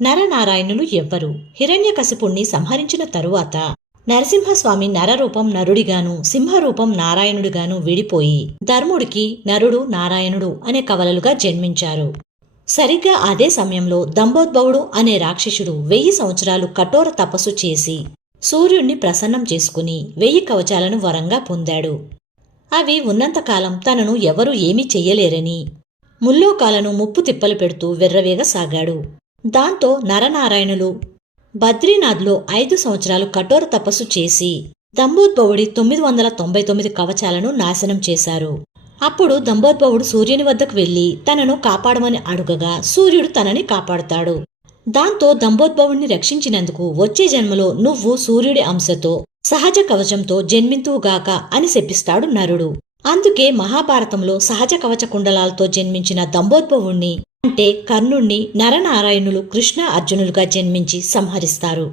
నరనారాయణులు ఎవ్వరు? హిరణ్యకశిపుణ్ణి సంహరించిన తరువాత నరసింహస్వామి నరరూపం నరుడిగాను సింహరూపం నారాయణుడిగాను విడిపోయి ధర్ముడికి నరుడు నారాయణుడు అనే కవలలుగా జన్మించారు. సరిగ్గా అదే సమయంలో దంభోద్భవుడు అనే రాక్షసుడు 1000 సంవత్సరాలు కఠోర తపస్సు చేసి సూర్యుణ్ణి ప్రసన్నం చేసుకుని 1000 కవచాలను వరంగా పొందాడు. అవి ఉన్నంతకాలం తనను ఎవరూ ఏమీ చెయ్యలేరని ముల్లోకాలను ముప్పు తిప్పలు పెడుతూ వెర్రవేగసాగాడు. దాంతో నరనారాయణులు బద్రీనాథ్లో 5 సంవత్సరాలు కఠోర తపస్సు చేసి దంభోద్భవుడి 999 కవచాలను నాశనం చేశారు. అప్పుడు దంభోద్భవుడు సూర్యుని వద్దకు వెళ్లి తనను కాపాడమని అడుగగా సూర్యుడు తనని కాపాడుతాడు. దాంతో దంభోద్భవుణ్ణి రక్షించినందుకు వచ్చే జన్మలో నువ్వు సూర్యుడి అంశతో సహజ కవచంతో జన్మింతువుగాక అని శపిస్తాడు నరుడు. అందుకే మహాభారతంలో సహజ కవచ కుండలాలతో జన్మించిన దంభోద్భవుణ్ణి అంటే కర్ణుణ్ణి నరనారాయణులు కృష్ణ అర్జునులుగా జన్మించి సంహరిస్తారు.